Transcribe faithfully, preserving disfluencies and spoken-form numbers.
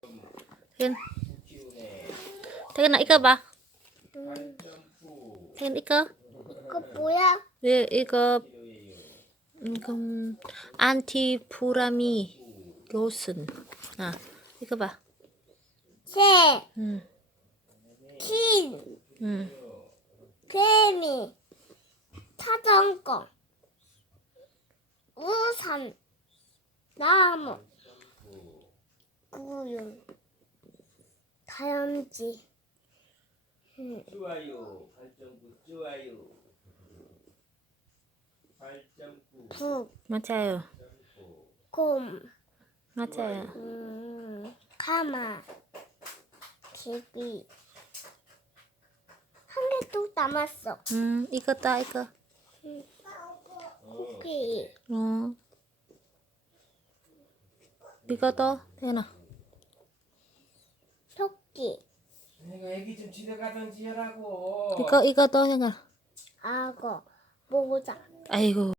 태근, 태근아 이거 봐. 음, 태근 이거. 이거 뭐야? 네, 이거 이건 안티프라미 로션. 아, 이거 봐. 새, 음, 킨, 음. 개미, 자전거, 우산, 나무, 구유, 다람쥐, 음, 좋아요. 팔 점 구 좋아요. 팔 점 구. 북, 맞아요. 곰, 맞아요. 음, 가마, 개비. 한 개 또 남았어. 음, 이거다 이거. 코끼리, 어. 이거도 태근아. 토끼, 내가 애기 좀 집에 가든지 하라고. 이거 이거도 태근아. 악어, 모자. 아이고.